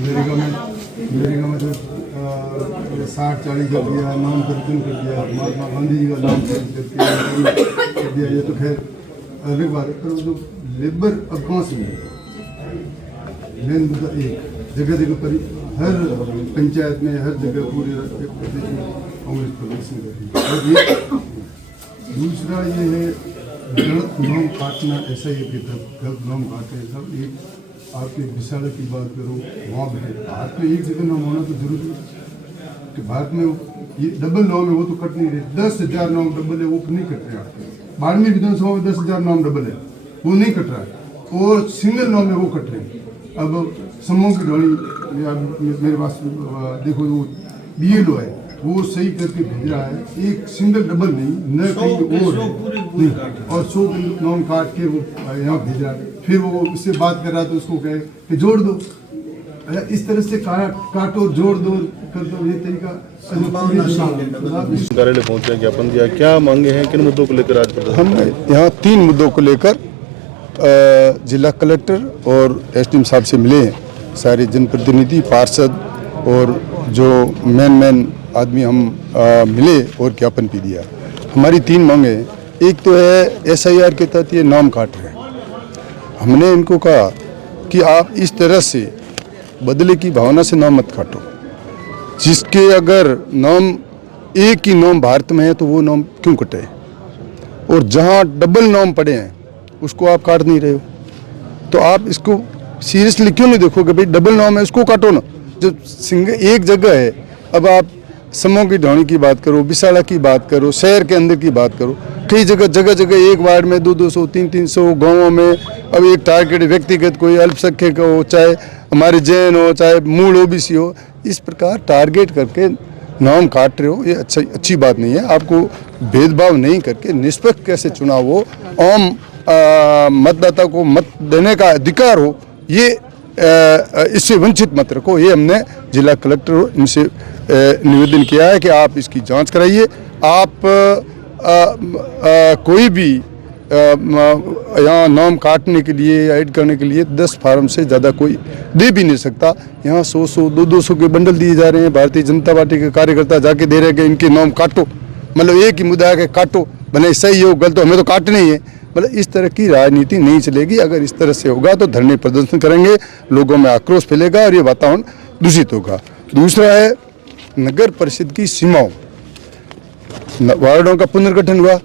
नरेगा में तो 60-40 कर दिया, नाम परिवर्तन कर दिया, महात्मा गांधी जी का नाम चेंज कर दिया। ये तो खैर अलग बात है, पर वो जो लेबर अब कहाँ से मिले? मेन मुद्दा एक जगह जगह पर हर पंचायत में, हर जगह पूरे प्रदेश में कांग्रेस प्रदर्शन कर रही है। और ये दूसरा ये है गलत नाम काटना। ऐसा ही कि गलत नाम काटे सब। एक आपके विशाल की बात करो, वहाँ बैठे भारत में एक जगह नाम होना तो जरूरी है कि भारत में ये डबल नाम है, वो तो कट नहीं रहे। 10,000 नाम डबल है, वो नहीं कट रहे आपके। बाड़मेर विधानसभा में 10,000 नाम डबल है, वो नहीं कट रहा है। और सिंगल नाम है, वो कट रहे हैं। अब समूह की ढाणी मेरे पास देखो, वो BLO है, वो सही करके भेज रहा है। एक सिंगल डबल नहीं, न कहीं और नहीं, और 100 नाम काट के वो यहाँ भेज रहा है। फिर वो उससे बात कर रहा है तो उसको कहे कि जोड़ दो। इस तरह से काटो जोड़ दो कर दो, ये तरीका। कार्यालय पहुंचा, ज्ञापन दिया, क्या मांगे हैं, किन मुद्दों को लेकर आज प्रदर्शन? हम यहाँ 3 मुद्दों को लेकर जिला कलेक्टर और SDM साहब से मिले हैं। सारे जनप्रतिनिधि, पार्षद और जो मेन आदमी हम मिले और ज्ञापन भी दिया। हमारी 3 मांगे हैं। एक तो है SIR के तहत ये नाम काट रहे हैं। हमने इनको कहा कि आप इस तरह से बदले की भावना से नाम मत काटो। जिसके अगर नाम एक ही नाम भारत में है तो वो नाम क्यों कटे, और जहाँ डबल नाम पड़े हैं उसको आप काट नहीं रहे हो, तो आप इसको सीरियसली क्यों नहीं देखोगे? भाई डबल नाम है, उसको काटो ना। जो सिंगल एक जगह है, अब आप समूह की ढाणी की बात करो, विशाला की बात करो, शहर के अंदर की बात करो, कई जगह एक वार्ड में 200-200, 300 गाँवों में। अब एक टारगेट व्यक्तिगत, कोई अल्पसंख्यक हो, चाहे हमारे जैन हो, चाहे मूल OBC हो, इस प्रकार टारगेट करके नाम काट रहे हो। ये अच्छी बात नहीं है। आपको भेदभाव नहीं करके निष्पक्ष कैसे चुनाव हो, आम मतदाता को मत देने का अधिकार हो, ये इससे वंचित मत रखो। ये हमने जिला कलेक्टर इनसे निवेदन किया है कि आप इसकी जांच कराइए। आप कोई भी यहाँ नाम काटने के लिए या ऐड करने के लिए 10 फार्म से ज़्यादा कोई दे भी नहीं सकता। यहाँ 100-100, 200 के बंडल दिए जा रहे हैं। भारतीय जनता पार्टी के कार्यकर्ता जाके दे रहे हैं कि इनके नाम काटो, मतलब एक ही मुद्दा है कि काटो, भले सही हो गलत हो, हमें तो काटना ही है। मतलब इस तरह की राजनीति नहीं चलेगी। अगर इस तरह से होगा तो धरने प्रदर्शन करेंगे, लोगों में आक्रोश फैलेगा और ये वातावरण दूषित होगा। दूसरा है नगर परिषद की सीमाओं, वार्डों का पुनर्गठन हुआ,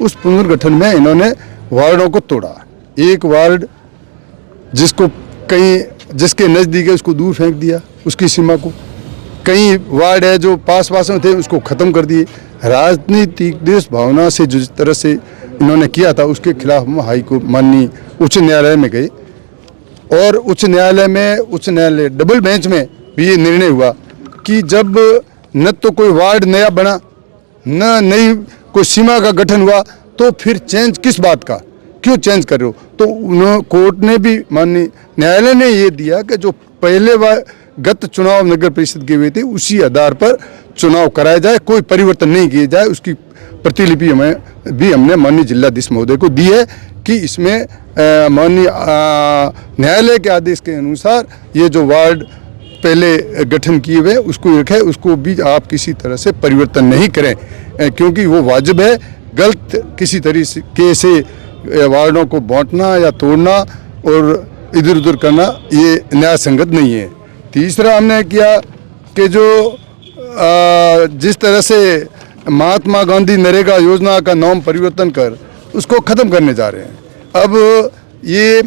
उस पुनर्गठन में इन्होंने वार्डों को तोड़ा। एक वार्ड जिसको जिसके नज़दीक है उसको दूर फेंक दिया, उसकी सीमा को। कई वार्ड है जो पास में थे, उसको ख़त्म कर दिए। राजनीतिक देश भावना से जिस तरह से इन्होंने किया था, उसके खिलाफ हम हाईकोर्ट, माननीय उच्च न्यायालय में गए, और उच्च न्यायालय डबल बेंच में भी ये निर्णय हुआ कि जब न तो कोई वार्ड नया बना, न नई कोई सीमा का गठन हुआ, तो फिर चेंज किस बात का, क्यों चेंज कर रहे हो? तो कोर्ट ने भी, माननीय न्यायालय ने ये दिया कि जो पहले गत चुनाव नगर परिषद के हुए थे उसी आधार पर चुनाव कराया जाए, कोई परिवर्तन नहीं किया जाए। उसकी प्रतिलिपि हमने माननीय जिलाधीश महोदय को दी है कि इसमें माननीय न्यायालय के आदेश के अनुसार ये जो वार्ड पहले गठन किए हुए उसको रखे, उसको भी आप किसी तरह से परिवर्तन नहीं करें, क्योंकि वो वाजिब है। गलत किसी तरीके से वार्डों को बांटना या तोड़ना और इधर उधर करना ये न्याय संगत नहीं है। तीसरा हमने किया कि जो जिस तरह से महात्मा गांधी नरेगा योजना का नाम परिवर्तन कर उसको ख़त्म करने जा रहे हैं। अब ये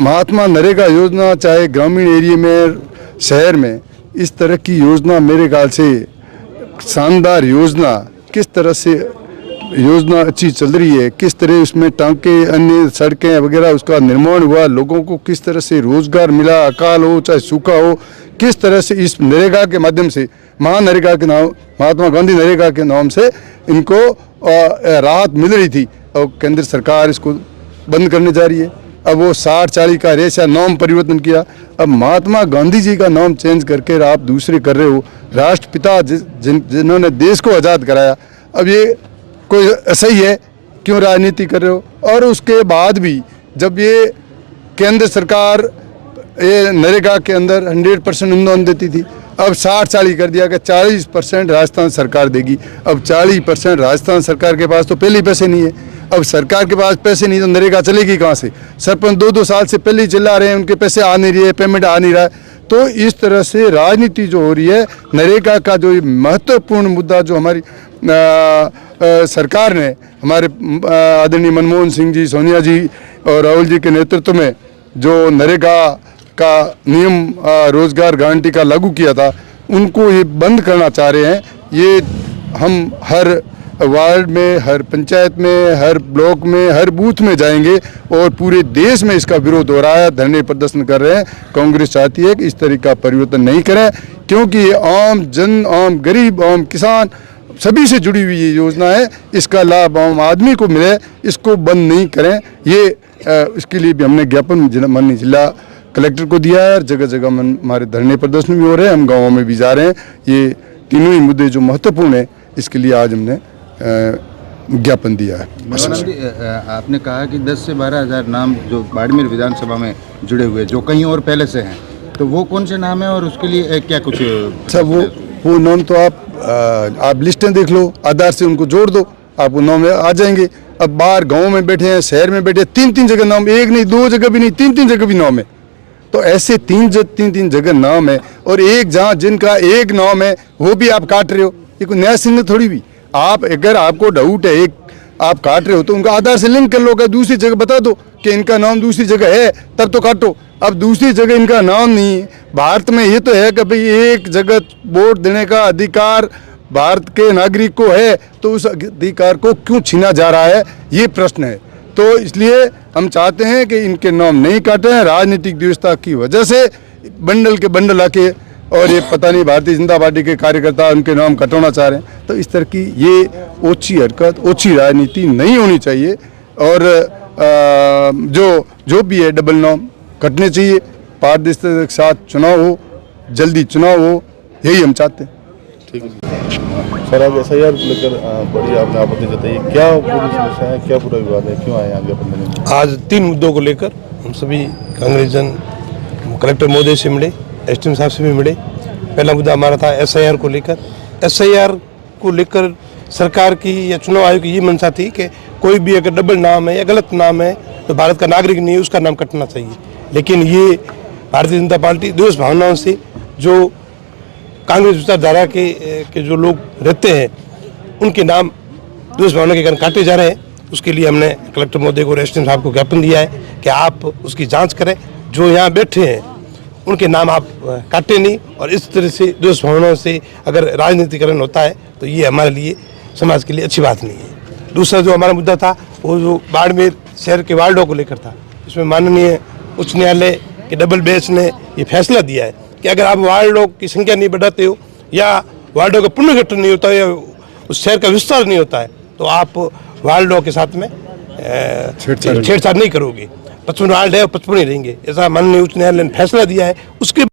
महात्मा नरेगा योजना चाहे ग्रामीण एरिया में, शहर में, इस तरह की योजना मेरे ख्याल से शानदार योजना, किस तरह से योजना अच्छी चल रही है, किस तरह उसमें टांके, अन्य सड़कें वगैरह उसका निर्माण हुआ, लोगों को किस तरह से रोजगार मिला, अकाल हो चाहे सूखा हो, किस तरह से इस नरेगा के माध्यम से, महानरेगा के नाम, महात्मा गांधी नरेगा के नाम से इनको राहत मिल रही थी, और केंद्र सरकार इसको बंद करने जा रही है। अब वो 60-40 का रेशा नाम परिवर्तन किया, अब महात्मा गांधी जी का नाम चेंज करके आप दूसरे कर रहे हो। राष्ट्रपिता जिन्होंने देश को आज़ाद कराया, अब ये कोई सही है? क्यों राजनीति कर रहे हो? और उसके बाद भी जब ये केंद्र सरकार ये नरेगा के अंदर 100% अनुदान देती थी, अब 60-40 कर दिया कि 40% राजस्थान सरकार देगी। अब 40% राजस्थान सरकार के पास तो पहले ही पैसे नहीं है, अब सरकार के पास पैसे नहीं तो नरेगा चलेगी कहाँ से? सरपंच 2-2 साल से पहले ही चिल्ला रहे हैं, उनके पैसे आ नहीं रहे हैं, पेमेंट आ नहीं रहा है। तो इस तरह से राजनीति जो हो रही है, नरेगा का जो महत्वपूर्ण मुद्दा जो हमारी सरकार ने, हमारे आदरणीय मनमोहन सिंह जी, सोनिया जी और राहुल जी के नेतृत्व में जो नरेगा का नियम रोजगार गारंटी का लागू किया था, उनको ये बंद करना चाह रहे हैं। ये हम हर वार्ड में, हर पंचायत में, हर ब्लॉक में, हर बूथ में जाएंगे और पूरे देश में इसका विरोध हो रहा है, धरने प्रदर्शन कर रहे हैं। कांग्रेस चाहती है कि इस तरह का परिवर्तन नहीं करें, क्योंकि ये आम जन, आम गरीब, आम किसान सभी से जुड़ी हुई ये योजना है, इसका लाभ आम आदमी को मिले, इसको बंद नहीं करें। ये इसके लिए भी हमने ज्ञापन माननीय जिला कलेक्टर को दिया है और जगह जगह हमारे धरने प्रदर्शन भी हो रहे हैं, हम गाँवों में भी जा रहे हैं। ये तीनों ही मुद्दे जो महत्वपूर्ण है, इसके लिए आज हमने ज्ञापन दिया है। आपने कहा कि 10 से 12 हज़ार नाम जो बाड़मेर विधानसभा में जुड़े हुए, जो कहीं और पहले से हैं, तो वो कौन से नाम है और उसके लिए क्या कुछ? अच्छा, वो नाम तो आप लिस्टें देख लो, आधार से उनको जोड़ दो, आप वो नाम आ जाएंगे। अब बाहर गांव में बैठे हैं, शहर में बैठे हैं, 3-3 जगह नाम, एक नहीं 2 जगह भी नहीं, 3-3 जगह भी नाम है। तो ऐसे 3-3 जगह नाम है और एक जहाँ जिनका एक नाम है वो भी आप काट रहे हो, ये कोई नया सिंह थोड़ी भी। आप अगर आपको डाउट है, एक आप काट रहे हो तो उनका आधार से लिंक कर लो, दूसरी जगह बता दो कि इनका नाम दूसरी जगह है, तब तो काटो। अब दूसरी जगह इनका नाम नहीं है। भारत में ये तो है कि भाई एक जगह वोट देने का अधिकार भारत के नागरिक को है, तो उस अधिकार को क्यों छीना जा रहा है, ये प्रश्न है। तो इसलिए हम चाहते हैं कि इनके नाम नहीं काटे हैं। राजनीतिक व्यवस्था की वजह से बंडल के बंडल आके और ये पता नहीं भारतीय जनता पार्टी के कार्यकर्ता उनके नाम कटवाना चाह रहे हैं। तो इस तरह की ये ओछी हरकत, ओछी राजनीति नहीं होनी चाहिए और जो भी है डबल नाम कटने चाहिए। पारदर्शिता के साथ चुनाव हो, जल्दी चुनाव हो, यही हम चाहते हैं। ठीक है सर, आप SIR को लेकर बड़ी आपने आपत्ति जताई, क्या पूरी समस्या है, क्या पूरा विवाद है, क्यों आए आगे अपन देने? आज 3 मुद्दों को लेकर हम सभी कांग्रेस जन कलेक्टर महोदय से मिले, SDM साहब से भी मिले। पहला मुद्दा हमारा था SIR को लेकर। SIR को लेकर सरकार की या चुनाव आयोग की ये मंशा थी कि कोई भी अगर डबल नाम है या गलत नाम है तो भारत का नागरिक नहीं है, उसका नाम कटना चाहिए। लेकिन ये भारतीय जनता पार्टी देश भावनाओं से जो कांग्रेस विचारधारा के जो लोग रहते हैं उनके नाम देश भावना के कारण काटे जा रहे हैं। उसके लिए हमने कलेक्टर महोदय को और SDM साहब को ज्ञापन दिया है कि आप उसकी जांच करें, जो यहाँ बैठे हैं उनके नाम आप काटे नहीं। और इस तरह से देश भावनाओं से अगर राजनीतिकरण होता है तो ये हमारे लिए, समाज के लिए अच्छी बात नहीं है। दूसरा जो हमारा मुद्दा था वो जो बाड़मेर शहर के वार्डों को लेकर था, इसमें माननीय उच्च न्यायालय के डबल बेंच ने ये फैसला दिया है कि अगर आप वार्डों की संख्या नहीं बढ़ाते हो या वार्डों का पुनर्गठन नहीं होता है या उस शहर का विस्तार नहीं होता है तो आप वार्डों के साथ में छेड़छाड़ नहीं करोगे। 55 वार्ड है और 55 ही रहेंगे, ऐसा माननीय उच्च न्यायालय ने फैसला दिया है। उसके